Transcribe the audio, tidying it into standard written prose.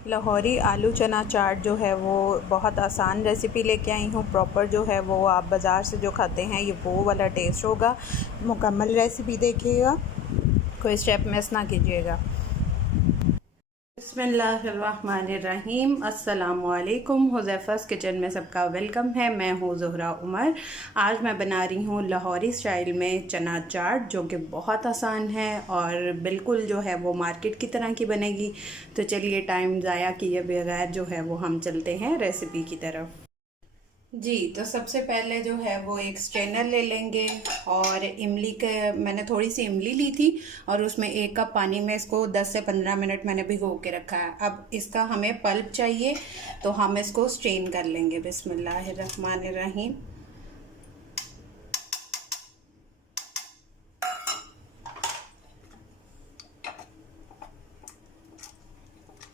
लाहौरी आलू चना चाट जो है वो बहुत आसान रेसिपी लेके आई हूँ। प्रॉपर जो है वो आप बाज़ार से जो खाते हैं ये वो वाला टेस्ट होगा। मुकम्मल रेसिपी देखिएगा, कोई स्टेप मिस ना कीजिएगा। बिस्मिल्लाहिर्रहमानिर्रहीम। अस्सलामुअलैकुम। हुज़ैफ़ा's किचन में सबका वेलकम है। मैं हूँ ज़ुहरा उमर। आज मैं बना रही हूँ लाहौरी स्टाइल में चना चाट, जो कि बहुत आसान है और बिल्कुल जो है वो मार्केट की तरह की बनेगी। तो चलिए टाइम ज़ाया किए बगैर जो है वो हम चलते हैं रेसिपी की तरफ। जी, तो सबसे पहले जो है वो एक स्ट्रेनर ले लेंगे और इमली के मैंने थोड़ी सी इमली ली थी और उसमें 1 कप पानी में इसको 10 से 15 मिनट मैंने भिगो के रखा है। अब इसका हमें पल्प चाहिए, तो हम इसको स्ट्रेन कर लेंगे। बिस्मिल्लाहिर्रहमानिर्रहीम।